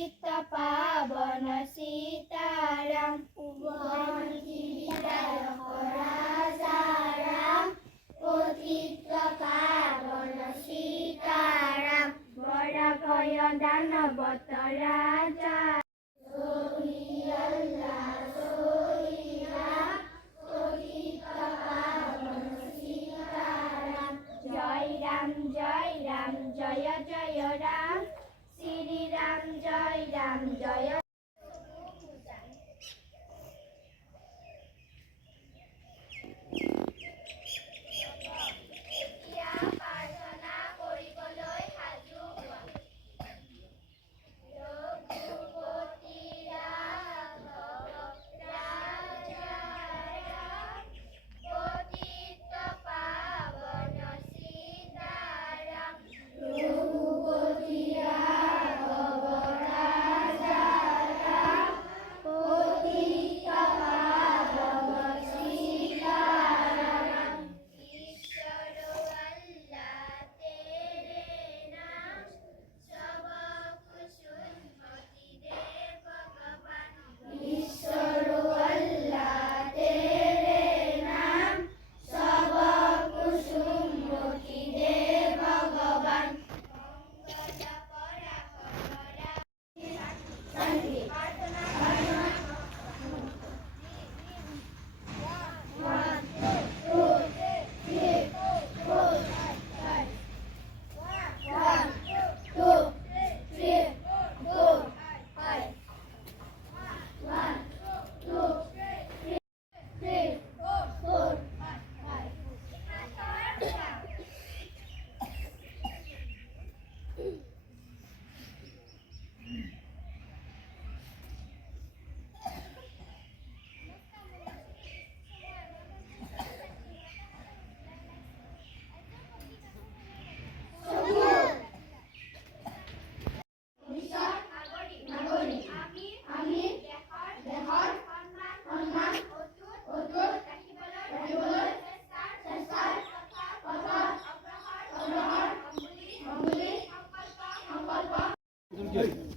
পতিত পাবন সীতারাম রাজারাম পতিত পাবন সীতারাম বড় ভয় দানবত রাজা জয় রাম জয় জয় রাম শ্রী রাম জয় প্ৰাৰ্থনা কৰিবলৈ সাজু ৰঘুপতি ৰাজাৰাম পতিত পাৱন সীতাৰাম ৰঘুপতি ৰাজাৰাম পতিত পাৱন সীতাৰাম ईश्वर अल्लाह तेरे नाम सब कुछ उन्नति दे भगवान ईश्वर अल्लाह तेरे नाम सब कुछ उन्नति दे भगवान मंगल पराकरा संगीत प्रार्थना Good.